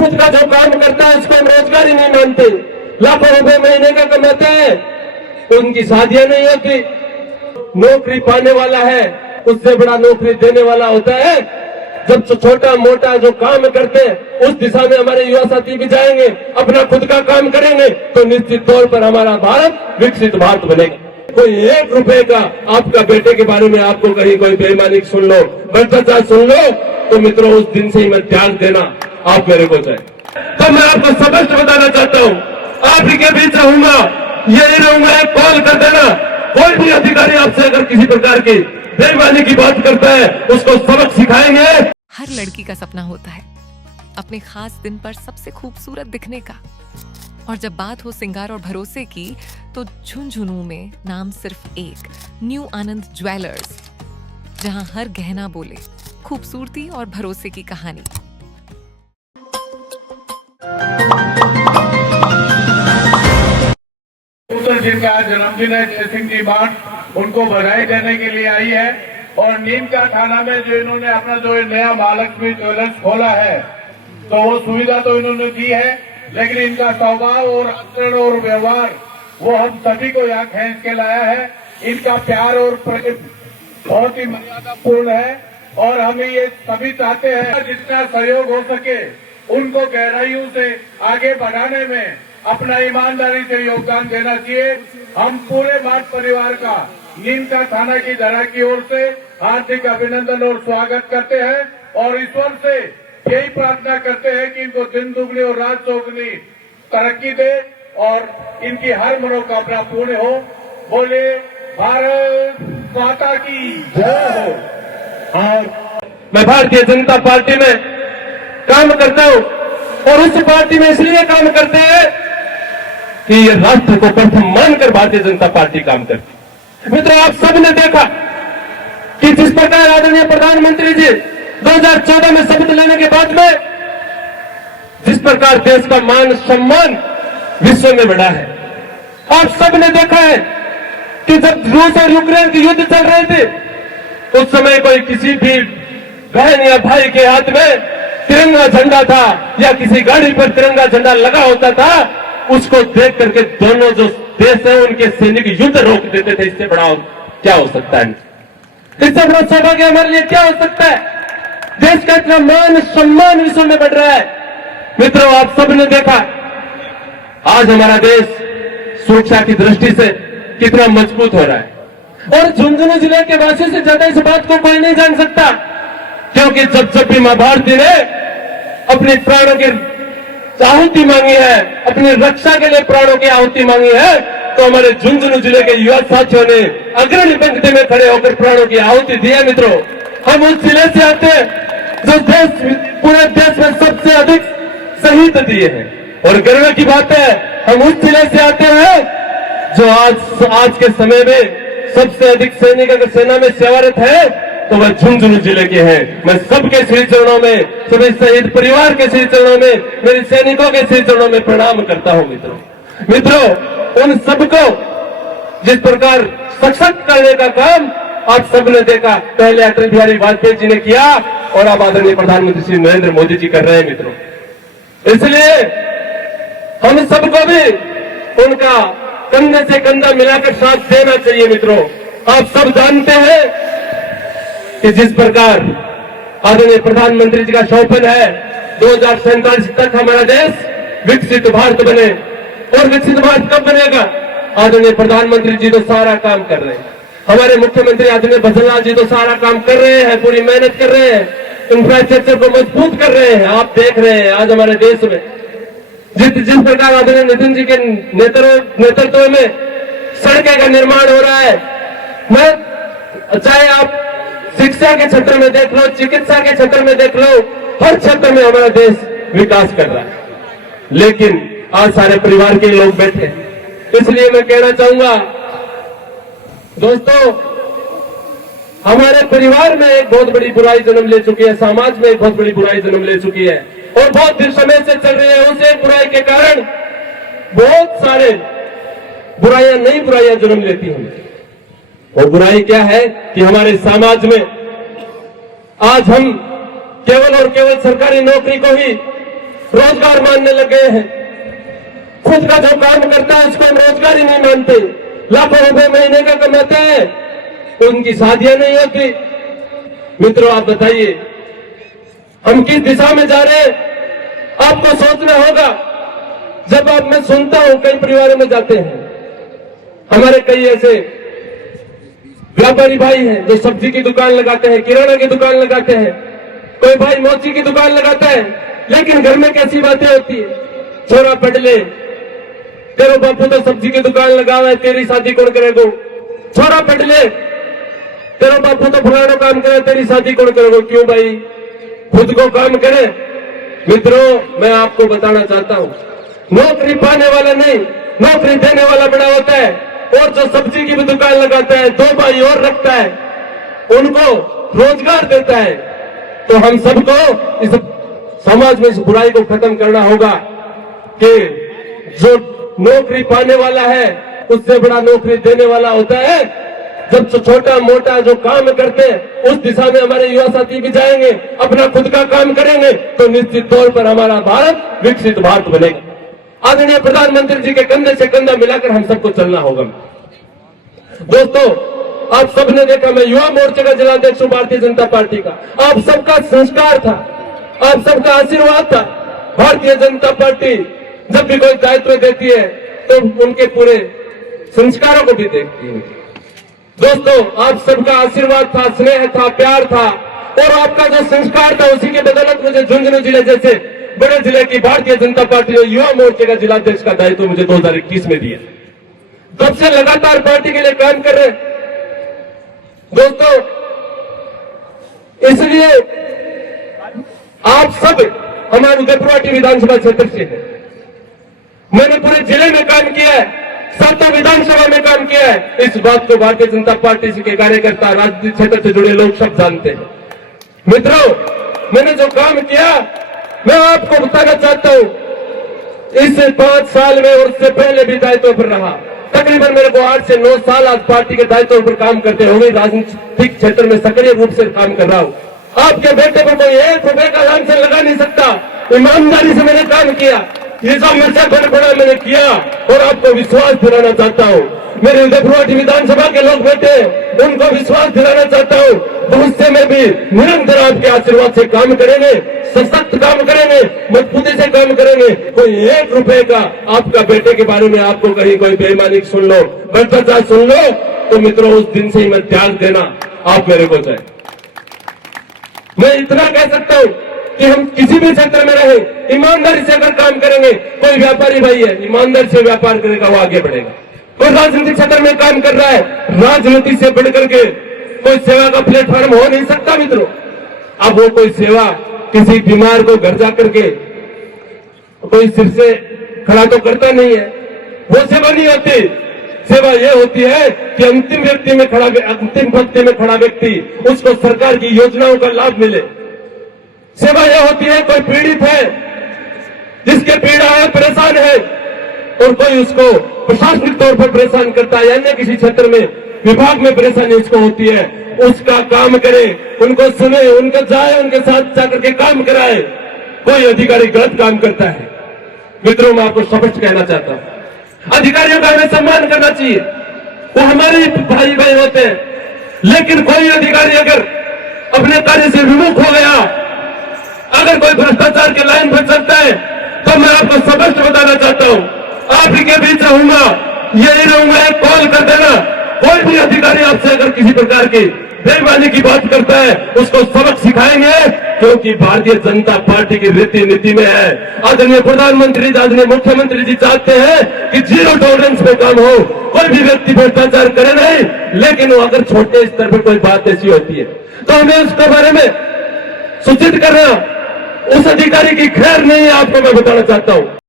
खुद का जो काम करता है उसको हम रोजगार ही नहीं मानते। लाखों रुपए महीने का कमाते हैं, उनकी शादियां नहीं होती। नौकरी पाने वाला है, उससे बड़ा नौकरी देने वाला होता है जब छोटा मोटा जो काम करते हैं उस दिशा में हमारे युवा साथी भी जाएंगे, अपना खुद का काम करेंगे, तो निश्चित तौर पर हमारा भारत विकसित भारत बनेगा। कोई 1 रुपए का आपका बेटे के बारे में आपको कहीं कोई बेईमानी सुन लो, भ्रष्टाचार सुन लो, तो मित्रों उस दिन से ही मैं त्याग देना आप मेरे को चाहे। तो मैं आपको स्पष्ट बताना चाहता हूँ, आप ही के बीच रहूंगा, यही रहूंगा, एक कॉल कर देना। कोई भी अधिकारी आपसे अगर किसी प्रकार की बेईमानी की बात करता है उसको सबक सिखाएंगे। हर लड़की का सपना होता है अपने खास दिन पर सबसे खूबसूरत दिखने का, और जब बात हो सिंगार और भरोसे की तो झुंझुनू में नाम सिर्फ एक, न्यू आनंद ज्वेलर्स, जहां हर गहना बोले खूबसूरती और भरोसे की कहानी। जिनका जन्मदिन है जय सिंह जी बाट, उनको बधाई देने के लिए आई है। और नीम का थाना में जो इन्होंने अपना जो नया महालक्ष्मी ज्वेलर्स खोला है, तो वो सुविधा तो इन्होंने दी है, लेकिन इनका स्वभाव और आचरण और व्यवहार वो हम सभी को यहाँ खींच के लाया है। इनका प्यार और बहुत ही मर्यादापूर्ण है, और हम ये सभी चाहते हैं जितना सहयोग हो सके उनको गहराइयों से आगे बढ़ाने में अपना ईमानदारी से योगदान देना चाहिए। हम पूरे माट परिवार का नीम का थाना की धरा की ओर से हार्दिक अभिनंदन और स्वागत करते हैं, और ईश्वर से यही प्रार्थना करते हैं कि इनको दिन दुगनी और रात चौगुनी तरक्की दे और इनकी हर मनोकामना पूर्ण हो। बोले भारत माता की जय हो। और मैं भारतीय जनता पार्टी में काम करता हूं, और उस पार्टी में इसलिए काम करते हैं कि ये राष्ट्र को प्रथम मानकर भारतीय जनता पार्टी काम करती है। मित्रों, आप सबने देखा कि जिस प्रकार आदरणीय प्रधानमंत्री जी 2014 में शपथ लेने के बाद में जिस प्रकार देश का मान सम्मान विश्व में बढ़ा है, आप सबने देखा है कि जब रूस और यूक्रेन के युद्ध चल रहे थे उस समय कोई किसी भी बहन या भाई के हाथ में तिरंगा झंडा था या किसी गाड़ी पर तिरंगा झंडा लगा होता था, उसको देख करके दोनों जो देश है उनके सैनिक युद्ध रोक देते थे। इससे बड़ा क्या हो सकता है? इससे बड़ा सौभाग्य हमारे लिए क्या हो सकता है? देश का इतना मान सम्मान विश्व में बढ़ रहा है। मित्रों, आप सबने देखा आज हमारा देश सुरक्षा की दृष्टि से कितना मजबूत हो रहा है, और झुंझुनू जिले के वासियों से ज्यादा इस बात को कोई नहीं जान सकता, क्योंकि जब भी मां भारती ने अपने प्राणों की आहुति मांगी है, अपनी रक्षा के लिए प्राणों की आहुति मांगी है, तो हमारे झुंझुनू जिले के युवा साथियों ने अग्रणी पंक्ति में खड़े होकर प्राणों की आहुति दी है। मित्रों, हम उस जिले से आते हैं जो पूरे देश में सबसे अधिक शहीद दिए हैं, और गर्व की बात है हम उस जिले से आते हैं जो आज के समय में सबसे अधिक सैनिक अगर सेना में सेवारत है तो वह झुंझुनू जिले के हैं। मैं सबके श्री चरणों में, सभी शहीद परिवार के श्री चरणों में, मेरे सैनिकों के श्री चरणों में प्रणाम करता हूं। मित्रों, उन सबको जिस प्रकार सशक्त करने का काम आप सबने देखा, पहले अटल बिहारी वाजपेयी जी ने किया और अब आदरणीय प्रधानमंत्री श्री नरेंद्र मोदी जी कर रहे हैं। मित्रों, इसलिए हम सबको भी उनका कंधे से कंधा मिलाकर साथ देना चाहिए। मित्रों, आप सब जानते हैं कि जिस प्रकार आदरणीय प्रधानमंत्री जी का सौपन है 2047 तक हमारा देश विकसित भारत बने, और विकसित भारत कब बनेगा? आदरणीय प्रधानमंत्री जी तो सारा काम कर रहे हैं, हमारे मुख्यमंत्री आदरणीय भजनलाल जी तो सारा काम कर रहे हैं, पूरी मेहनत कर रहे हैं, इंफ्रास्ट्रक्चर को मजबूत कर रहे हैं। आप देख रहे हैं आज हमारे देश में जिस प्रकार आदरणीय नितिन जी के नेतृत्व में सड़कें का निर्माण हो रहा है, चाहे आप शिक्षा के क्षेत्र में देख लो, चिकित्सा के क्षेत्र में देख लो, हर क्षेत्र में हमारा देश विकास कर रहा है। लेकिन आज सारे परिवार के लोग बैठे, इसलिए मैं कहना चाहूंगा दोस्तों, हमारे परिवार में एक बहुत बड़ी बुराई जन्म ले चुकी है, समाज में एक बहुत बड़ी बुराई जन्म ले चुकी है, और बहुत देर समय से चल रही है। उस एक बुराई के कारण बहुत सारे बुराइयां, नई बुराइयां जन्म लेती हैं। वो बुराई क्या है कि हमारे समाज में आज हम केवल और केवल सरकारी नौकरी को ही रोजगार मानने लगे हैं। खुद का जो काम करता है उसको हम रोजगार ही नहीं मानते। लाखों रुपए महीने का कमाते हैं, उनकी शादियां नहीं होती। मित्रों, आप बताइए हम किस दिशा में जा रहे हैं? आपको सोचना होगा। जब आप मैं सुनता हूं कई परिवारों में जाते हैं, हमारे कई ऐसे व्यापारी भाई हैं जो सब्जी की दुकान लगाते हैं, किराना की दुकान लगाते हैं, कोई भाई मोची की दुकान लगाता है, लेकिन घर में कैसी बातें होती है, छोरा पढ़ ले, तेरे बापू तो सब्जी की दुकान लगावा है, तेरी शादी कौन करेगो? छोरा पढ़ ले, तेरा बापू तो फलाना काम करे, तेरी शादी कौन करेगो? क्यों भाई, खुद को काम करे। मित्रों, मैं आपको बताना चाहता हूं, नौकरी पाने वाला नहीं, नौकरी देने वाला बड़ा होता है। और जो सब्जी की भी दुकान लगाता है, 2 भाई और रखता है, उनको रोजगार देता है। तो हम सबको इस समाज में इस बुराई को खत्म करना होगा कि जो नौकरी पाने वाला है उससे बड़ा नौकरी देने वाला होता है। जब छोटा मोटा जो काम करते हैं उस दिशा में हमारे युवा साथी भी जाएंगे, अपना खुद का काम करेंगे, तो निश्चित तौर पर हमारा भारत विकसित भारत बनेगा। आदरणीय प्रधानमंत्री जी के कंधे से कंधा मिलाकर हम सबको चलना होगा। दोस्तों, आप सबने देखा, मैं युवा मोर्चे का जिलाध्यक्ष हूं भारतीय जनता पार्टी का। आप सबका संस्कार था, आप सबका आशीर्वाद था। भारतीय जनता पार्टी जब भी कोई दायित्व देती है तो उनके पूरे संस्कारों को भी देखती है। दोस्तों, आप सबका आशीर्वाद था, स्नेह था, प्यार था, और आपका जो संस्कार था उसी के बदौलत मुझे झुंझुनू जिले जैसे बड़े जिले की भारतीय जनता पार्टी ने युवा मोर्चे का जिलाध्यक्ष का दायित्व मुझे 2021 में दिया। तब से लगातार पार्टी के लिए काम कर रहे हैं। दोस्तों, इसलिए आप सब हमारे उदयपुर विधानसभा क्षेत्र से हैं। मैंने पूरे जिले में काम किया है, 7 विधानसभा में काम किया है। इस बात को भारतीय जनता पार्टी के कार्यकर्ता, राजनीतिक क्षेत्र से जुड़े लोग सब जानते हैं। मित्रों, मैंने जो काम किया मैं आपको बताना चाहता हूं। इस 5 साल में और उससे पहले भी दायित्व पर रहा। तकरीबन मेरे को 8 से 9 साल आज पार्टी के दायित्व पर काम करते हुए राजनीतिक क्षेत्र में सक्रिय रूप से काम कर रहा हूं। आपके बेटे को कोई 1 रुपए का लांछन लगा नहीं सकता। ईमानदारी से मैंने काम किया, ये जो मुझसे बड़ा मैंने किया, और आपको विश्वास दिलाना चाहता हूं। मेरे उदयपुर विधानसभा के लोग बैठे, उनको विश्वास दिलाना चाहता हूं, भविष्य में भी निरंतर आपके आशीर्वाद से काम करेंगे, सशक्त काम करेंगे, मजबूती से काम करेंगे। कोई 1 रुपए का आपका बेटे के बारे में आपको कहीं कोई बेईमानी सुन लो, भ्रष्टाचार सुन लो, तो मित्रों उस दिन से ही मैं त्याग देना आप मेरे को चाहे। मैं इतना कह सकता हूं कि हम किसी भी क्षेत्र में रहे, ईमानदारी से अगर काम करेंगे, कोई व्यापारी भाई है ईमानदारी से व्यापार करेगा, वो आगे बढ़ेगा। कोई राजनीतिक क्षेत्र में काम कर रहा है, राजनीति से बढ़ करके कोई सेवा का प्लेटफॉर्म हो नहीं सकता मित्रों। अब वो कोई सेवा किसी बीमार को घर जाकर के कोई सिर से खड़ा तो करता नहीं है, वो सेवा नहीं होती। सेवा ये होती है कि अंतिम पंक्ति में खड़ा व्यक्ति, उसको सरकार की योजनाओं का लाभ मिले। सेवा यह होती है कोई पीड़ित है, जिसके पीड़ा है, परेशान है, और कोई उसको प्रशासनिक तौर पर परेशान करता है, अन्य किसी क्षेत्र में विभाग में परेशानी उसको होती है, उसका काम करे, उनको सुने, उनको जाए, उनके साथ जाकर के काम कराए। कोई अधिकारी गलत काम करता है, मित्रों मैं आपको स्पष्ट कहना चाहता हूं, अधिकारियों का हमें सम्मान करना चाहिए, वो हमारे भाई भाई होते हैं। लेकिन कोई अधिकारी अगर अपने कार्य से विमुख हो गया, अगर कोई भ्रष्टाचार के लाइन पर चलता है, तो मैं आपको स्पष्ट बताना चाहता हूं, आप ही के बीच रहूंगा, यही रहूंगा, एक कॉल कर देना। कोई भी अधिकारी आपसे अगर किसी प्रकार की बेईमानी की बात करता है, उसको सबक सिखाएंगे, क्योंकि भारतीय जनता पार्टी की रीति नीति में है। आदरणीय प्रधानमंत्री, आदरणीय मुख्यमंत्री जी चाहते हैं कि 0 टॉलरेंस पे काम हो, कोई भी व्यक्ति भ्रष्टाचार करे नहीं। लेकिन वो अगर छोटे स्तर पर कोई बात ऐसी होती है तो हमें उसके बारे में सूचित करना उस अधिकारी की खैर नहीं है, आपको मैं बताना चाहता हूं।